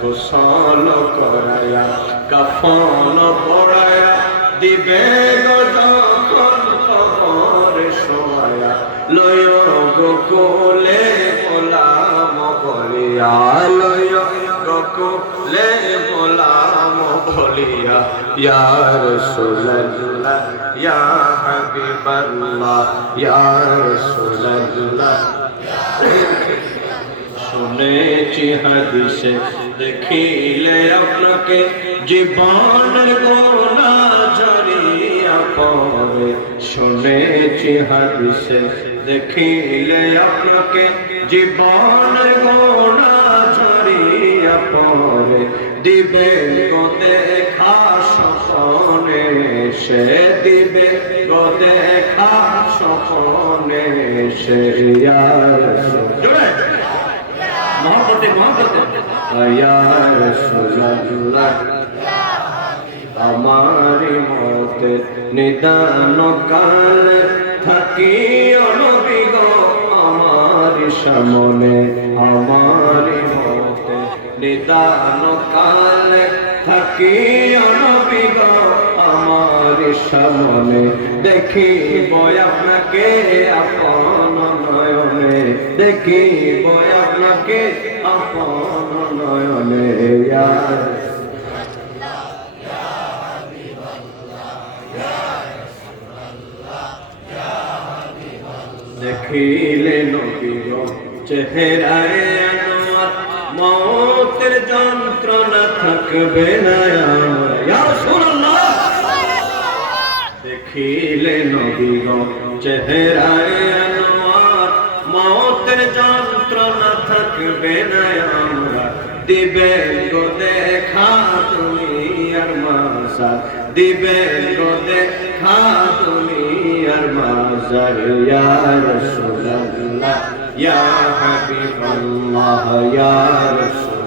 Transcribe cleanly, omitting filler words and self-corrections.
গোসল করায়া কাফন পড়ায়া দিবে গো যখন কবরে শোয়া লয় গো কোলে গোলাম বলিয়া লয় গো কোলে গোলাম বলিয়া ইয়া রাসূলুল্লাহ ইয়া হাবিবাল্লাহ ইয়া রাসূলুল্লাহ শুনেছি হাদিসে দেখিলে আপনাকে জীবনের গোনা ঝরিয়া পড়ে শুনেছি হাদিসে দেখিলে আপনাকে জীবনের গোনা ঝরিয়া পড়ে দিবে গো দেখা স্বপ্নে সে দিবে গো দেখা স্বপ্নে সে ইয়া রাসূলুল্লাহ ইয়া রাসূলুল্লাহ আমারি মতে নিদান কাল থাকি নবী গো আমারি সামনে আমারি মতে নিদান কাল থাকি নবী গো আমারি সামনে দেখিব আপনাকে আপন নয়নে দেখিব আপনাকে আপন নয়নে ইয়া রাসূলুল্লাহ ইয়া হাবিবাল্লাহ ইয়া রাসূলুল্লাহ ইয়া হাবিবাল্লাহ দেখিলে নবী গো চেহারায় আনোয়ার মওতের যন্ত্রণা থাকবে না ইয়া রাসূলুল্লাহ দেখিলে নবী গো চেহারায় আনোয়ার মওতের যন্ত্রণা থাকবে না আমরা দিবে গো দেখা তুমি আর মাসার দিবে গো দেখা তুমি আর মাসার ইয়া রাসূলুল্লাহ ইয়া হাবিবাল্লাহ ইয়া রাসূল